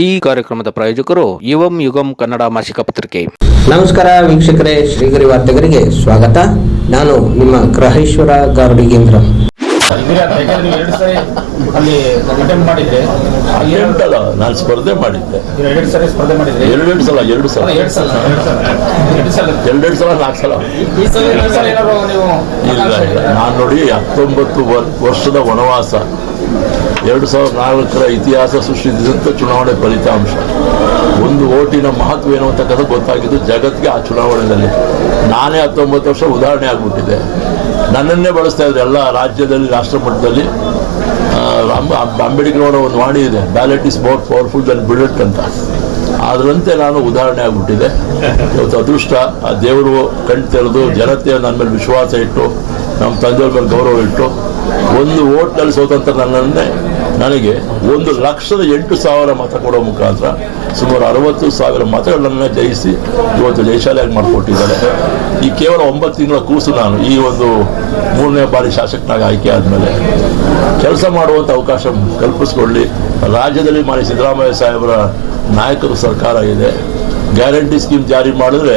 ಈ ಕಾರ್ಯಕ್ರಮದ ಪ್ರಾಯೋಜಕರು ಯುವಂ ಯುಗಂ ಕನ್ನಡ ಮಾಸಿಕ ಪತ್ರಿಕೆ. ನಮಸ್ಕಾರ ವೀಕ್ಷಕರೇ ಶ್ರೀಗರಿ ವಾರ್ತೆಗರಿಗೆ ಸ್ವಾಗತ. ನಾನು ನಿಮ್ಮ ಗ್ರಹೇಶ್ವರ ಗಾರ್ಡಿಗೇಂದ್ರ ಅಲ್ಲಿ ಅಟೆಂಪ್ಟ್ ಮಾಡಿದ್ರೆ ಎಂಟಲ್ಲ ನಾನು ಸ್ಪರ್ಧೆ ಮಾಡಿದ್ದೆ. ಎರಡು ಸರಿ ಸ್ಪರ್ಧೆ ಮಾಡಿದ್ರೆ ಎರಡೆರಡು ಸಲ ಎರಡು ಸಲ. ಎರಡು ಸಲ ಎರಡು ಸಲ ಎರಡು ಸಲ ಎರಡೆರಡು ಸಲ ನಾಲ್ಕು ಸಲ. ಈ ಸಲ ಎರಡು ಸಲ ನೀವು ಇಲ್ಲ ಇಲ್ಲ ನಾನು ನೋಡಿ ಹತ್ತೊಂಬತ್ತು ವರ್- ವರ್ಷದ ವನವಾಸ. ಎರಡು ಸಾವಿರದ ನಾಲ್ಕರ ಇತಿಹಾಸ ಸೃಷ್ಟಿಸಿದಂಥ ಚುನಾವಣೆ ಫಲಿತಾಂಶ. ಒಂದು ಓಟಿನ ಮಹತ್ವ ಏನು ಅಂತಕ್ಕಂಥ ಗೊತ್ತಾಗಿದ್ದು ಜಗತ್ತಿಗೆ ಆ ಚುನಾವಣೆಯಲ್ಲಿ. ನಾನೇ ಹತ್ತೊಂಬತ್ತು ವರ್ಷ ಉದಾಹರಣೆ ಆಗಿಬಿಟ್ಟಿದೆ. ನನ್ನನ್ನೇ ಬಳಸ್ತಾ ಇದ್ರು ಎಲ್ಲ ರಾಜ್ಯದಲ್ಲಿ ರಾಷ್ಟ್ರ ಮಟ್ಟದಲ್ಲಿ ಅಂಬ- ಅಂಬೇಡ್ಕರ್ ಅವರ ಒಂದು ವಾಣಿ ಇದೆ ballot is more powerful than bullet ಅಂತ. ಅದರಂತೆ ನಾನು ಉದಾಹರಣೆ ಆಗಿಬಿಟ್ಟಿದೆ. ಇವತ್ತು ಅದೃಷ್ಟ, ಆ ದೇವರು ಕಣ್ ತೆರೆದು ಜನತೆ ನನ್ನ ಮೇಲೆ ವಿಶ್ವಾಸ ಇಟ್ಟು, ನಮ್ಮ ತಂದೆಯವ್ರ ಮೇಲೆ ಗೌರವ ಇಟ್ಟು ಒಂದು ಓಟ್ನಲ್ಲಿ ಸ್ವತಂತ್ರ ನನ್ನನ್ನೇ ನನಗೆ ಒಂದು ಲಕ್ಷದ ಎಂಟು ಸಾವಿರ ಮತ ಕೊಡೋ ಮುಖಾಂತರ ಸುಮಾರು ಅರವತ್ತು ಸಾವಿರ ಮತಗಳನ್ನು ಜಯಿಸಿ ಇವತ್ತು ಜಯಶಾಲಿಯಾಗಿ ಮಾಡಿಕೊಟ್ಟಿದ್ದಾರೆ. ಈ ಕೇವಲ ಒಂಬತ್ತು ತಿಂಗಳ ಕೂಸು ನಾನು ಈ ಒಂದು ಮೂರನೇ ಬಾರಿ ಶಾಸಕನಾಗಿ ಆಯ್ಕೆ ಆದಮೇಲೆ ಕೆಲಸ ಮಾಡುವಂಥ ಅವಕಾಶ ಕಲ್ಪಿಸ್ಕೊಳ್ಳಿ. ರಾಜ್ಯದಲ್ಲಿ ಮಾಡಿ ಸಿದ್ದರಾಮಯ್ಯ ಸಾಹೇಬರ ನಾಯಕರು ಸರ್ಕಾರ ಇದೆ. ಗ್ಯಾರಂಟಿ ಸ್ಕೀಮ್ ಜಾರಿ ಮಾಡಿದ್ರೆ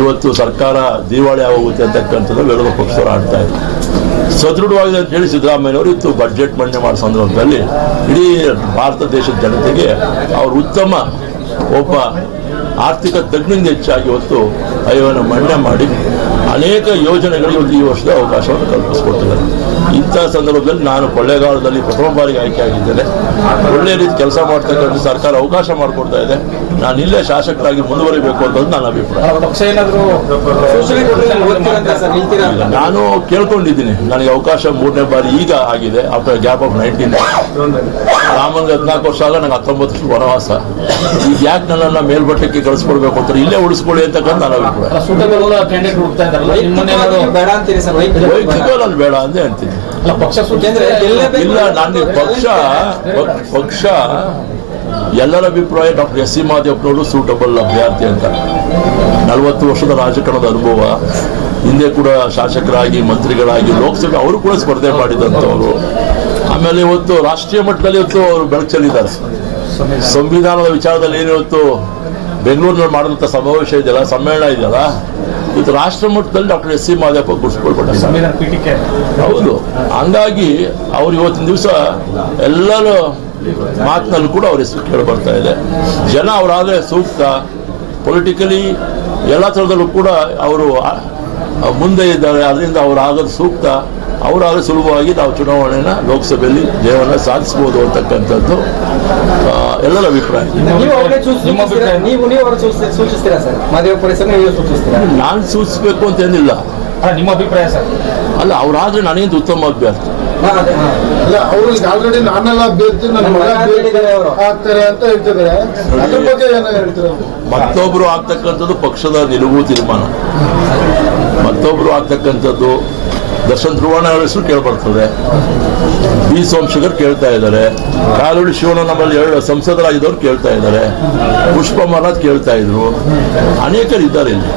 ಇವತ್ತು ಸರ್ಕಾರ ದಿವಾಳಿ ಆಗುತ್ತೆ ಅಂತಕ್ಕಂಥದ್ದು ವಿರೋಧ ಪಕ್ಷರು ಆಡ್ತಾ ಇದೆ. ಸದೃಢವಾಗಿದೆ ಅಂತ ಹೇಳಿ ಸಿದ್ದರಾಮಯ್ಯವರು ಇತ್ತು ಬಜೆಟ್ ಮಂಡನೆ ಮಾಡೋ ಸಂದರ್ಭದಲ್ಲಿ ಇಡೀ ಭಾರತ ದೇಶದ ಜನತೆಗೆ ಅವರು ಉತ್ತಮ ಒಬ್ಬ ಆರ್ಥಿಕ ತಜ್ಞಿಂದ ಹೆಚ್ಚಾಗಿ ಇವತ್ತು ಅಯ್ಯವನ್ನು ಮಂಡನೆ ಮಾಡಿ ಅನೇಕ ಯೋಜನೆಗಳು ಈ ವರ್ಷದ ಅವಕಾಶವನ್ನು ಕಲ್ಪಿಸಿಕೊಡ್ತಿದ್ದಾರೆ ಇಂಥ ಸಂದರ್ಭದಲ್ಲಿ ನಾನು ಕೊಳ್ಳೇಗಾಲದಲ್ಲಿ ಪ್ರಥಮ ಬಾರಿಗೆ ಆಯ್ಕೆ ಆಗಿದ್ದೇನೆ ಒಳ್ಳೆಯ ರೀತಿ ಕೆಲಸ ಮಾಡ್ತಕ್ಕಂಥ ಸರ್ಕಾರ ಅವಕಾಶ ಮಾಡಿಕೊಡ್ತಾ ಇದೆ. ನಾನು ಇಲ್ಲೇ ಶಾಸಕರಾಗಿ ಮುಂದುವರಿಬೇಕು ಅನ್ನೋದು ನನ್ನ ಅಭಿಪ್ರಾಯ. ನಾನು ಕೇಳ್ಕೊಂಡಿದ್ದೀನಿ. ನನಗೆ ಅವಕಾಶ ಮೂರನೇ ಬಾರಿ ಈಗ ಆಗಿದೆ. ಆಫ್ಟರ್ ಗ್ಯಾಪ್ ಆಫ್ ನೈನ್ಟೀನ್ ರಾಮನ್ ಹದಿನಾಲ್ಕು ವರ್ಷ ಆಗ ನಂಗೆ ಹತ್ತೊಂಬತ್ತು ವರ್ಷ ವನವಾಸ. ಈಗ ಯಾಕೆ ನನ್ನನ್ನು ಮೇಲ್ಮಟ್ಟಕ್ಕೆ ಕಳಿಸ್ಕೊಡ್ಬೇಕು ಅಂತ ಇಲ್ಲೇ ಉಳಿಸ್ಕೊಳ್ಳಿ ಅಂತಕ್ಕಂಥ ನನ್ನ ಅಭಿಪ್ರಾಯ. ನಾನು ಬೇಡ ಅಂತ ಹೇಳ್ತೀನಿ ಅಲ್ಲ ಪಕ್ಷ ಸೂಚನೆ ಇಲ್ಲ. ನಾನು ಪಕ್ಷ ಪಕ್ಷ ಎಲ್ಲರ ಅಭಿಪ್ರಾಯ ಡಾಕ್ಟರ್ ಎಸ್ ಸಿ ಮಾದೇವಪ್ಪನವರು ಸೂಟಬಲ್ ಅಭ್ಯರ್ಥಿ ಅಂತ. ನಲವತ್ತು ವರ್ಷದ ರಾಜಕಾರಣದ ಅನುಭವ ಹಿಂದೆ ಕೂಡ ಶಾಸಕರಾಗಿ ಮಂತ್ರಿಗಳಾಗಿ ಲೋಕಸಭೆ ಅವರು ಕೂಡ ಸ್ಪರ್ಧೆ ಮಾಡಿದಂಥವ್ರು ಆಮೇಲೆ ಇವತ್ತು ರಾಷ್ಟ್ರೀಯ ಮಟ್ಟದಲ್ಲಿ ಇವತ್ತು ಅವರು ಬೆಳಕು ಚೆಲ್ಲಿದ್ದಾರೆ ಸಂವಿಧಾನದ ವಿಚಾರದಲ್ಲಿ ಏನಿವತ್ತು ಬೆಂಗಳೂರಿನಲ್ಲಿ ಮಾಡಿದಂಥ ಸಮಾವೇಶ ಇದೆಯಲ್ಲ ಸಮ್ಮೇಳನ ಇದೆಯಲ್ಲ ಇವತ್ತು ರಾಷ್ಟ್ರ ಮಟ್ಟದಲ್ಲಿ ಡಾಕ್ಟರ್ ಎಸ್ ಸಿ ಮಾದೇವಪ್ಪ ಸಂವಿಧಾನ ಪೀಠಕ್ಕೆ. ಹೌದು. ಹಂಗಾಗಿ ಅವ್ರು ಇವತ್ತಿನ ದಿವಸ ಎಲ್ಲರೂ ಮಾತಿನಲ್ಲೂ ಕೂಡ ಅವ್ರ ಹೆಸರು ಕೇಳಿ ಬರ್ತಾ ಇದೆ. ಜನ ಅವರಾದ್ರೆ ಸೂಕ್ತ. ಪೊಲಿಟಿಕಲಿ ಎಲ್ಲ ಥರದಲ್ಲೂ ಕೂಡ ಅವರು ಮುಂದೆ ಇದ್ದಾರೆ. ಅದರಿಂದ ಆಗೋದು ಸೂಕ್ತ. ಅವರಾದ್ರೆ ಸುಲಭವಾಗಿ ನಾವು ಚುನಾವಣೆನ ಲೋಕಸಭೆಯಲ್ಲಿ ಜಯವನ್ನು ಸಾಧಿಸಬಹುದು ಅಂತಕ್ಕಂಥದ್ದು ಎಲ್ಲರ ಅಭಿಪ್ರಾಯ. ಅವ್ರ ನಾನು ಸೂಚಿಸಬೇಕು ಅಂತೇನಿಲ್ಲ ಅಲ್ಲ ನಿಮ್ಮ ಅಭಿಪ್ರಾಯ ಸರ್? ಅಲ್ಲ ಅವರಾದ್ರೆ ನನಗಿಂತ ಉತ್ತಮ ಅಭ್ಯರ್ಥಿ ಅಲ್ಲ. ಇಲ್ಲ ಅವರು ಈಗ ಆಲ್ರೆಡಿ ನಾನೆಲ್ಲ ಅಭ್ಯರ್ಥಿ ನನ್ನ ಮಗ. ಆಗ್ತಾರೆ ಅಂತ ಹೇಳ್ತಿದ್ದಾರೆ. ಅದ್ರ ಬಗ್ಗೆ ಏನೋ ಹೇಳ್ತಾರೆ ಮತ್ತೊಬ್ರು ಆಗ್ತಕ್ಕಂಥದ್ದು ಪಕ್ಷದ ನಿಲುವು ತೀರ್ಮಾನ. ಮತ್ತೊಬ್ರು ಆಗ್ತಕ್ಕಂಥದ್ದು ದರ್ಶನ್ ಧ್ರುವಣ ಅವರ ಹೆಸರು ಕೇಳ್ಬರ್ತದೆ. ಬಿ ಸೋಮಶೇಖರ್ ಕೇಳ್ತಾ ಇದ್ದಾರೆ. ಕಾಲುಡಿ ಶಿವಣ್ಣ ನಮ್ಮಲ್ಲಿ ಎರಡು ಸಂಸದರಾಗಿದ್ದವರು ಕೇಳ್ತಾ ಇದ್ದಾರೆ. ಪುಷ್ಪ ಮಹಾರಾಜ್ ಕೇಳ್ತಾ ಇದ್ರು. ಅನೇಕರು ಇದ್ದಾರೆ ಇಲ್ಲಿ.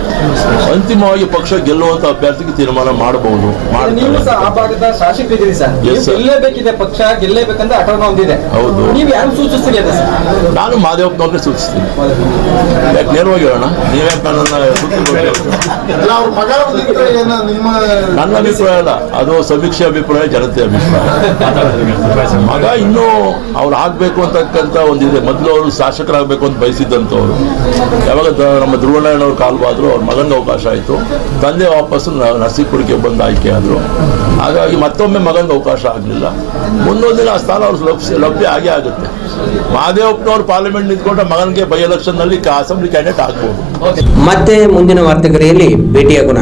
ಅಂತಿಮವಾಗಿ ಪಕ್ಷ ಗೆಲ್ಲುವಂತ ಅಭ್ಯರ್ಥಿಗೆ ತೀರ್ಮಾನ ಮಾಡಬಹುದು ನೀವು ನೀವು ಹೌದು. ನೀವು ಯಾರು ಸೂಚಿಸ್ತೀರಿ ಸರ್? ನಾನು ಮಾದೇವಪ್ಪನವ್ರನ್ನೇ ಸೂಚಿಸ್ತೀನಿ. ಯಾಕೆ ನೇರವಾಗಿ ಹೇಳೋಣ? ನೀವ್ಯಾಕೆ ಏನೋ ನಿಮ್ಮ ನನ್ನ ಅಭಿಪ್ರಾಯ ಅಲ್ಲ, ಅದು ಸಮೀಕ್ಷೆ ಅಭಿಪ್ರಾಯ, ಜನತೆ ಅಭಿಪ್ರಾಯ. ಮಗ ಇನ್ನೂ ಅವ್ರು ಆಗ್ಬೇಕು ಅಂತಕ್ಕಂಥ ಒಂದಿದೆ. ಮೊದಲು ಅವರು ಶಾಸಕರಾಗಬೇಕು ಅಂತ ಬಯಸಿದ್ದಂಥವ್ರು. ಯಾವಾಗ ನಮ್ಮ ಧ್ರುವಣ್ಣಯ್ಯನವ್ರು ಕಾಲ್ಬಾದ್ರು ಅವ್ರ ಮಗನಿಗೆ ಅವಕಾಶ ಆಯಿತು. ತಂದೆ ವಾಪಸ್ ನರಸೀಪುರಕ್ಕೆ ಬಂದು ಆಯ್ಕೆ ಆದರು. ಹಾಗಾಗಿ ಮತ್ತೊಮ್ಮೆ ಮಗನಿಗೆ ಅವಕಾಶ ಆಗಲಿಲ್ಲ. ಮುಂದೊಂದು ದಿನ ಆ ಸ್ಥಾನ ಅವ್ರು ಲಭ್ಯ ಲಭ್ಯ ಆಗೇ ಆಗುತ್ತೆ. ಮಹಾದೇವಪ್ಪನವ್ರು ಪಾರ್ಲಿಮೆಂಟ್ ನಿಂತ್ಕೊಂಡ್ರೆ ಮಗನಿಗೆ ಬೈ ಎಲೆಕ್ಷನ್ನಲ್ಲಿ ಅಸೆಂಬ್ಲಿ ಕ್ಯಾಂಡಿಡೇಟ್ ಆಗ್ಬೋದು. ಮತ್ತೆ ಮುಂದಿನ ವಾರ್ತೆಗರಿಯಲ್ಲಿ ಭೇಟಿಯಾಗೋಣ.